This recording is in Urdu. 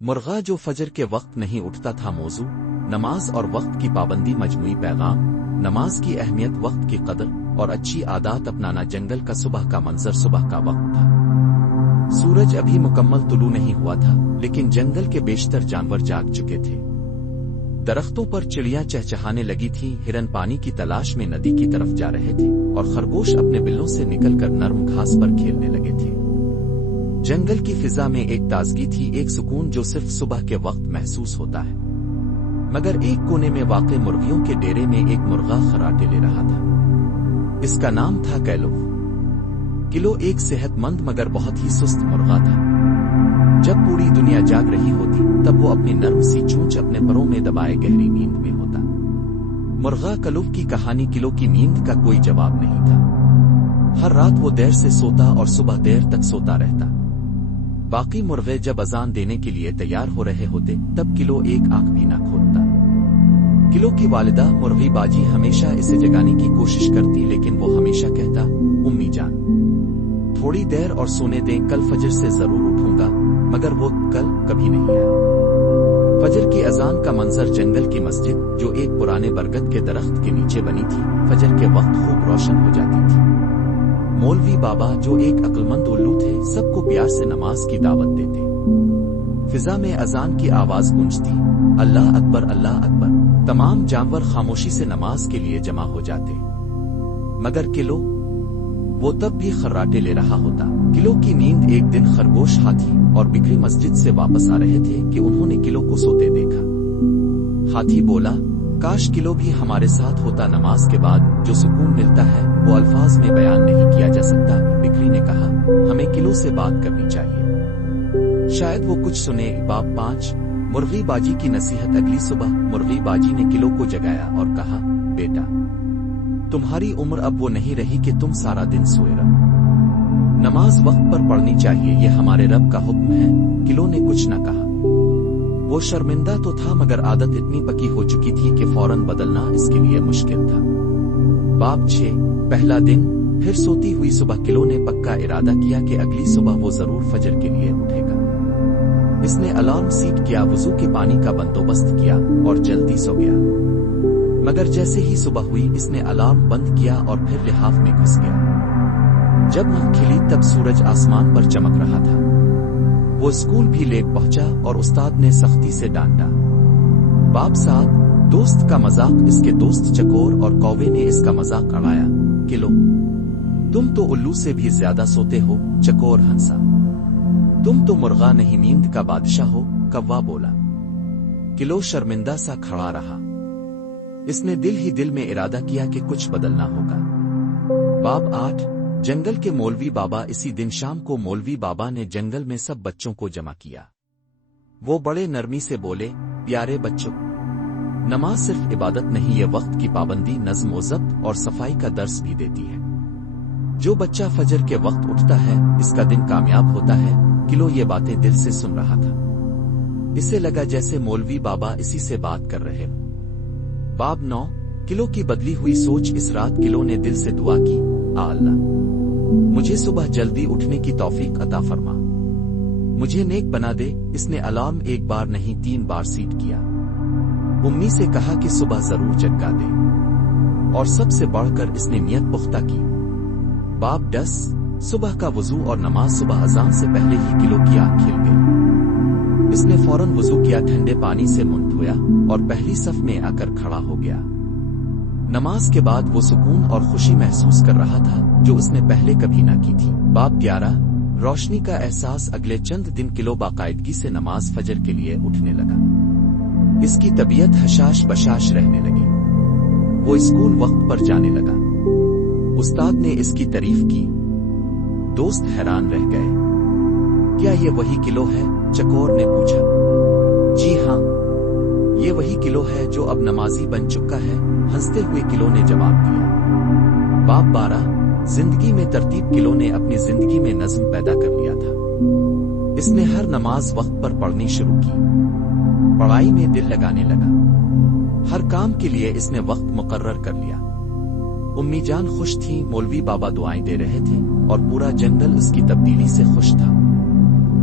مرغا جو فجر کے وقت نہیں اٹھتا تھا۔ موضوع نماز اور وقت کی پابندی، مجموعی پیغام نماز کی اہمیت، وقت کی قدر اور اچھی عادات اپنانا۔ جنگل کا صبح کا منظر، صبح کا وقت تھا، سورج ابھی مکمل طلوع نہیں ہوا تھا، لیکن جنگل کے بیشتر جانور جاگ چکے تھے۔ درختوں پر چڑیاں چہچہانے لگی تھیں، ہرن پانی کی تلاش میں ندی کی طرف جا رہے تھے، اور خرگوش اپنے بلوں سے نکل کر نرم گھاس پر کھیلنے لگے تھے۔ جنگل کی فضا میں ایک تازگی تھی، ایک سکون جو صرف صبح کے وقت محسوس ہوتا ہے۔ مگر ایک کونے میں واقع مرغیوں کے ڈیرے میں ایک مرغا خراٹے لے رہا تھا۔ اس کا نام تھا کیلو۔ کلو ایک صحت مند مگر بہت ہی سست مرغا تھا۔ جب پوری دنیا جاگ رہی ہوتی تب وہ اپنی نرم سی چونچ اپنے پروں میں دبائے گہری نیند میں ہوتا۔ مرغا کلو کی کہانی، کلو کی نیند کا کوئی جواب نہیں تھا۔ ہر رات وہ دیر سے سوتا اور صبح دیر تک سوتا رہتا۔ باقی مرغے جب اذان دینے کے لیے تیار ہو رہے ہوتے تب کلو ایک آنکھ بھی نہ کھولتا۔ کلو کی والدہ مرغی باجی ہمیشہ اسے جگانے کی کوشش کرتی، لیکن وہ ہمیشہ کہتا، امی جان تھوڑی دیر اور سونے دیں، کل فجر سے ضرور اٹھوں گا۔ مگر وہ کل کبھی نہیں آیا۔ فجر کی اذان کا منظر، جنگل کی مسجد جو ایک پرانے برگد کے درخت کے نیچے بنی تھی، فجر کے وقت خوب روشن ہو جاتی تھی۔ مولوی بابا جو ایک عقلمند الو تھے، سب کو پیار سے نماز کی دعوت دیتے۔ فضا میں اذان کی آواز گونجتی، اللہ اکبر اللہ اکبر۔ تمام جانور خاموشی سے نماز کے لیے جمع ہو جاتے۔ مگر کلو، وہ تب بھی خراٹے لے رہا ہوتا۔ کلو کی نیند۔ ایک دن خرگوش، ہاتھی اور بکری مسجد سے واپس آ رہے تھے کہ انہوں نے کلو کو سوتے دیکھا۔ ہاتھی بولا، کاش کلو بھی ہمارے ساتھ ہوتا، نماز کے بعد جو سکون ملتا ہے وہ الفاظ میں بیان نہیں کیا جا سکتا۔ بکری نے کہا، ہمیں کلو سے بات کرنی چاہیے، شاید وہ کچھ سنے۔ باب 5 مرغی باجی کی نصیحت۔ اگلی صبح مرغی باجی نے کلو کو جگایا اور کہا، بیٹا تمہاری عمر اب وہ نہیں رہی کہ تم سارا دن سوئے رہو، نماز وقت پر پڑھنی چاہیے، یہ ہمارے رب کا حکم ہے۔ کلو نے کچھ نہ کہا۔ وہ شرمندہ تو تھا مگر عادت اتنی پکی ہو چکی تھی کہ فوراً بدلنا اس کے لیے مشکل تھا۔ باب 6 پہلا دن۔ پھر سوتی ہوئی صبح کلو نے پکا ارادہ کیا کہ اگلی صبح وہ ضرور فجر کے لیے اٹھے گا۔ اس نے الارم سیٹ کیا، وضو کے پانی کا بندوبست کیا اور جلدی سو گیا۔ مگر جیسے ہی صبح ہوئی اس نے الارم بند کیا اور پھر لحاف میں گھس گیا۔ جب آنکھ کھلی تب سورج آسمان پر چمک رہا تھا۔ وہ اسکول بھی لیٹ پہنچا اور استاد نے سختی سے ڈانٹا۔ باب 7 دوست کا مذاق۔ اس کے دوست چکور اور کوے نے اس کا مذاق اڑایا۔ کلو تم تو الو سے بھی زیادہ سوتے ہو۔ چکور ہنسا، تم تو مرغا نہیں، نیند کا بادشاہ ہو۔ کوا بولا۔ کلو شرمندہ سا کھڑا رہا۔ اس نے دل ہی دل میں ارادہ کیا کہ کچھ بدلنا ہوگا۔ باب 8 جنگل کے مولوی بابا۔ اسی دن شام کو مولوی بابا نے جنگل میں سب بچوں کو جمع کیا۔ وہ بڑے نرمی سے بولے، پیارے بچوں، نماز صرف عبادت نہیں، یہ وقت کی پابندی، نظم و ضبط اور صفائی کا درس بھی دیتی ہے۔ جو بچہ فجر کے وقت اٹھتا ہے اس کا دن کامیاب ہوتا ہے۔ کلو یہ باتیں دل سے سن رہا تھا۔ اسے لگا جیسے مولوی بابا اسی سے بات کر رہے ہوں۔ باب 9 کلو کی بدلی ہوئی سوچ۔ اس رات کلو نے دل سے دعا کی، آ اللہ مجھے صبح جلدی اٹھنے کی توفیق عطا فرما، مجھے نیک بنا دے۔ اس نے الارم ایک بار نہیں 3 بار سیٹ کیا۔ امی سے کہا کہ صبح ضرور جگا دے، اور سب سے بڑھ کر اس نے نیت پختہ کی۔ باب 10 صبح کا وضو اور نماز۔ صبح اذان سے پہلے ہی کلو کی آنکھ کھل گئی۔ اس نے فوراً وضو کیا، ٹھنڈے پانی سے منہ دھویا اور پہلی صف میں آ کر کھڑا ہو گیا۔ نماز کے بعد وہ سکون اور خوشی محسوس کر رہا تھا جو اس نے پہلے کبھی نہ کی تھی۔ باب 11 روشنی کا احساس۔ اگلے چند دن کلو باقاعدگی سے نماز فجر کے لیے اٹھنے لگا۔ اس کی طبیعت حشاش بشاش رہنے لگی۔ وہ اسکول وقت پر جانے لگا۔ استاد نے اس کی تعریف کی۔ دوست حیران رہ گئے۔ کیا یہ وہی کلو ہے؟ چکور نے پوچھا۔ جی ہاں، یہ وہی کلو ہے جو اب نمازی بن چکا ہے، ہنستے ہوئے کلو نے جواب دیا۔ باب 12 زندگی میں ترتیب۔ کلو نے اپنی زندگی میں نظم پیدا کر لیا تھا۔ اس نے ہر نماز وقت پر پڑھنی شروع کی، پڑھائی میں دل لگانے لگا، ہر کام کے لیے اس نے وقت مقرر کر لیا۔ امی جان خوش تھی، مولوی بابا دعائیں دے رہے تھے اور پورا جنگل اس کی تبدیلی سے خوش تھا۔